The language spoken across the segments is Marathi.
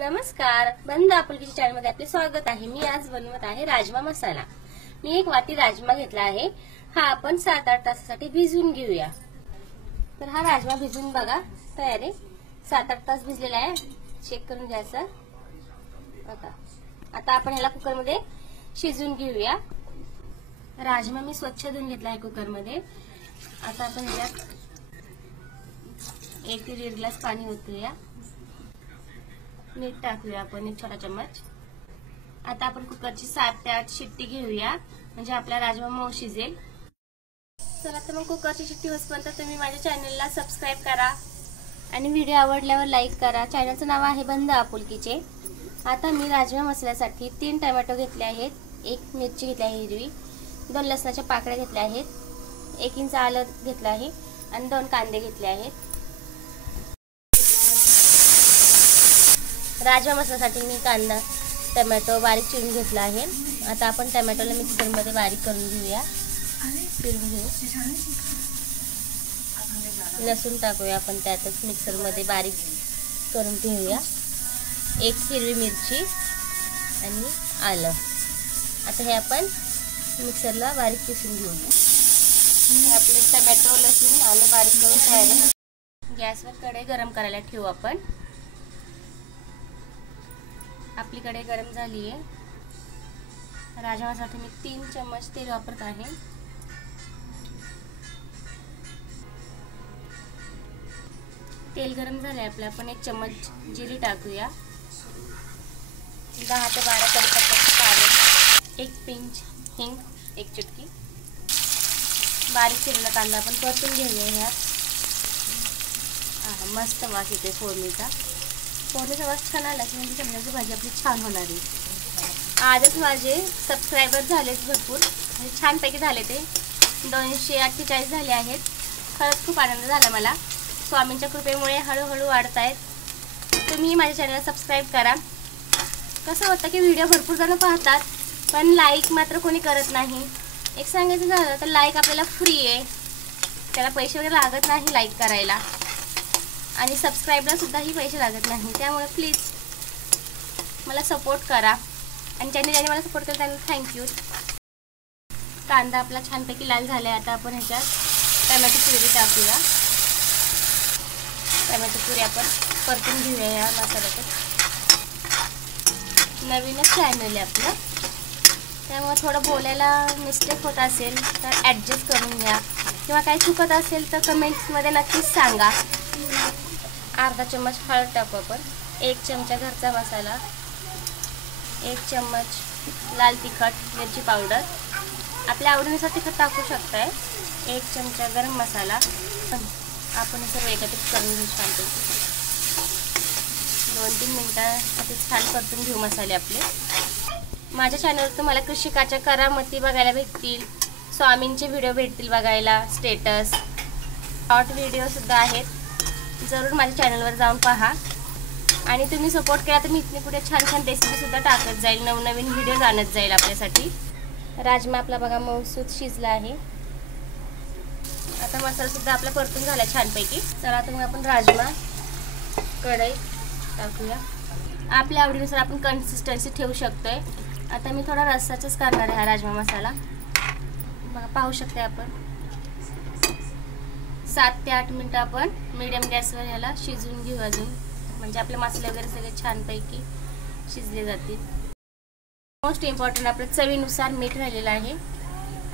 नमस्कार, बंद आपुलकीच्या चॅनल मध्ये आपले स्वागत आहे। मी आज बनवत आहे राजमा मसाला। मी एक वाटी राजमा घेतला आहे। हा आपण 7-8 तासासाठी भिजवून घेऊया। तर हा राजमा भिजून बघा तयार आहे। 7-8 तास भिजलेला आहे, चेक करून घ्यायचा। आता आपण ह्याला कुकर मध्ये शिजवून घेऊया। राजमा मी स्वच्छ धुवून घेतला आहे कुकर मध्ये। आता आपण ह्यात 1 ते 1.5 ग्लास पाणी ओतूया। मीठ टाकूया आपण 1 छोटा चम्मच। आता आपण कुकरची 7 ते 8 शिट्टी घेऊया, म्हणजे आपला राजमा मऊ शिजेल। चला तर मग कुकरची शिट्टी होईपर्यंत तुम्ही माझ्या चॅनलला सबस्क्राइब करा आणि व्हिडिओ आवडल्यावर लाईक करा। चॅनलचं नाव आहे बंद आपुलकीचे। आता मी राजमा मसाल्यासाठी 3 टोमॅटो घेतले आहेत, 1 मिरची घेतली आहे हिरवी, 2 लसणाच्या पाकळ्या घेतल्या आहेत, 1 इंच आलं घेतलं आहे आणि 2 कांदे घेतले आहेत। राजमा मसाल्यासाठी मी कांदा टोमॅटो बारीक चिरून घेतला आहे। आता आपण टोमॅटोला मिक्सर मध्ये बारीक करून घेऊया, चिरून घेऊ। लसूण टाकूया आपण त्यातच मिक्सर मध्ये बारीक करून घेऊया। 1 हिरवी मिरची आणि आलं। आता हे आपण मिक्सरला बारीक पिसून घेऊया। आपले टोमॅटो लसूण आलं बारीक करून तयार आहे। गॅसवर कढई गरम करायला ठेवू आपण। आपली कढई गरम झाली आहे। राजमासाठी मी 3 चम्मच तेल वापरत आहे। तेल गरम झाले आपले, आपण 1 चम्मच जिरे टाकूया। 10 ते 12 कढीपत्त्याचे पाने, 1 पिंच हिंग, 1 चुटकी, बारीक चिरलेला कांदा आपण परतून घेऊया। ह्यात मस्त वास येते फोडणीचा। फोडणीचा वास छान आला की म्हणजे समजायची भाजी आपली छान होणार आहे। आजच माझे सबस्क्रायबर झालेत भरपूर, म्हणजे छानपैकी झाले ते 248 झाले आहेत। खरंच खूप आनंद झाला मला। स्वामींच्या कृपेमुळे हळूहळू वाढत आहेत। तुम्ही माझ्या चॅनलला सबस्क्राईब करा। कसं होतं की व्हिडिओ भरपूर जण पाहतात पण लाईक मात्र कोणी करत नाही। एक सांगायचं झालं तर लाईक आपल्याला फ्री आहे, त्याला पैसे वगैरे लागत नाही लाईक करायला, आणि सबस्क्राईबला सुद्धाही पैसे लागत नाही। त्यामुळे प्लीज मला सपोर्ट करा, आणि ज्यांनी मला सपोर्ट केला त्यांना थँक्यू। कांदा आपला छानपैकी लाल झाला आहे। आता आपण ह्याच्यात टोमॅटो प्युरी टाकूया। टोमॅटो प्युरी आपण परतून घेऊया या मसाल्यात। नवीनच चॅनल आहे आपलं, त्यामुळे थोडं बोलायला मिस्टेक होत असेल तर ॲडजस्ट करून घ्या, किंवा काही चुकत असेल तर कमेंट्समध्ये नक्कीच सांगा। अर्धा चम्मच हळद टाकू आपण, 1 चमचा घरचा मसाला, 1 चम्मच लाल तिखट मिरची पावडर, आपल्या आवडीनुसार तिखट टाकू शकताय, 1 चमचा गरम मसाला। आपण सर्व एकत्रित करून घेऊ छानपैकी। 2-3 मिनिटांसाठी छान परतून घेऊ मसाले आपले। माझ्या चॅनलवर तुम्हाला कृषिकाच्या करामती बघायला भेटतील, स्वामींचे व्हिडिओ भेटतील बघायला, स्टेटस, शॉर्ट व्हिडिओ सुद्धा आहेत। जरूर माझ्या चॅनलवर जाऊन पहा, आणि तुम्ही सपोर्ट केला तर मी इथून पुढे छान छान रेसिपी सुद्धा टाकत जाईल, नवनवीन व्हिडिओ आणत जाईल आपल्यासाठी। राजमा आपला बघा मऊसूत शिजला आहे। आता मसाला सुद्धा आपला परतून झाला छानपैकी। चला आता मग आपण राजमा कढई टाकूया। आपल्या आवडीनुसार आपण कन्सिस्टन्सी ठेवू शकतोय। आता मी थोडा रस्साचाच करणार आहे हा राजमा मसाला। बघा पाहू शकते आपण 7 ते 8 मिनिटं आपण मीडियम गॅसवर ह्याला शिजवून घेऊ अजून, म्हणजे आपले मसाले वगैरे सगळे छानपैकी शिजले जातील। मोस्ट इम्पॉर्टंट आपलं चवीनुसार मीठ राहिलेलं आहे,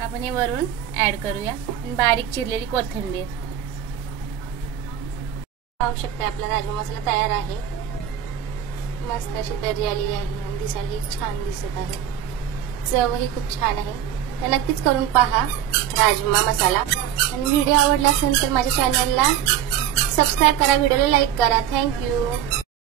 आपण हे वरून ॲड करूया, आणि बारीक चिरलेली कोथिंबीर। पाहू शकता आपला राजमा मसाला तयार आहे। मस्त अशी तर्री आलेली आहे आणि दिसायला छान दिसत आहे, चवही खूप छान आहे। तर नक्कीच करून पहा राजमा मसाला, आणि व्हिडिओ आवडला असेल तर माझ्या चॅनलला सबस्क्राईब करा, व्हिडिओला लाईक करा। थँक्यू।